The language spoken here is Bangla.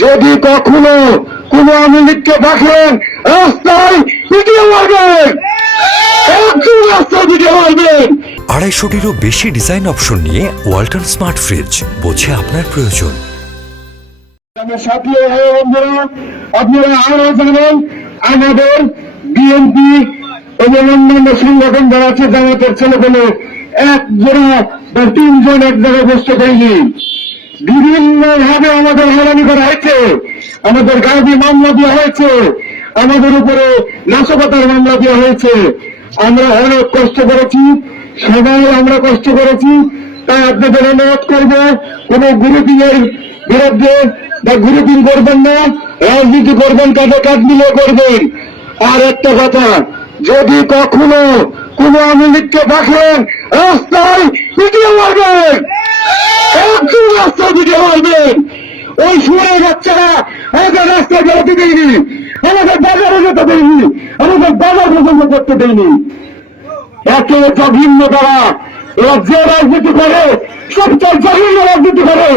যদি কখনো কোন আওয়ামী লীগকে দেখেন রাস্তায় পিটিয়ে মারবেন, একদম রাস্তায় পিটিয়ে মারবেন। 250-টিরও বেশি ডিজাইন অপশন নিয়ে ওয়ালটন স্মার্ট ফ্রিজ, বোঝে আপনার প্রয়োজন। সাথী বন্ধুরা, আপনারা আরো জানেন আমাদের বিএনপি এবং অন্যান্য সংগঠন যারা আছে, জামাতের ছেলেপেলে এক জোড়া বা তিনজন এক জায়গায় বসতে পারিনি। বিভিন্ন ভাবে আমাদের হয়রানি করা হয়েছে, আমাদের গাড়ি মামলা দেওয়া হয়েছে, আমাদের উপরে নাশকতার মামলা দেওয়া হয়েছে। আমরা অনেক কষ্ট করেছি, সবাই আমরা কষ্ট করেছি। তাই আপনাদের অনুরোধ করবো, কোন গ্রুপিং এর বিরুদ্ধে বা গ্রুপিং করবেন না, রাজনীতি করবেন কাঁধে কাঁধ মিলে করবেন। আর একটা কথা, যদি কখনো কোন আওয়ামী লীগকে দেখেন রাস্তায় পিটিয়ে মারবেন, একদম রাস্তায় পিটিয়ে মারবেন। ওই শুয়ে বাচ্চারা আমাদের রাস্তায় বেরোতে দেয়নি, আমাদের বাজারে যেতে দেয়নি, আমাদের বাজার পছন্দ করতে দেয়নি। একে জঘন্য তারা, এরা যে রাজনীতি করে সবচেয়ে জঘন্য রাজনীতি করে।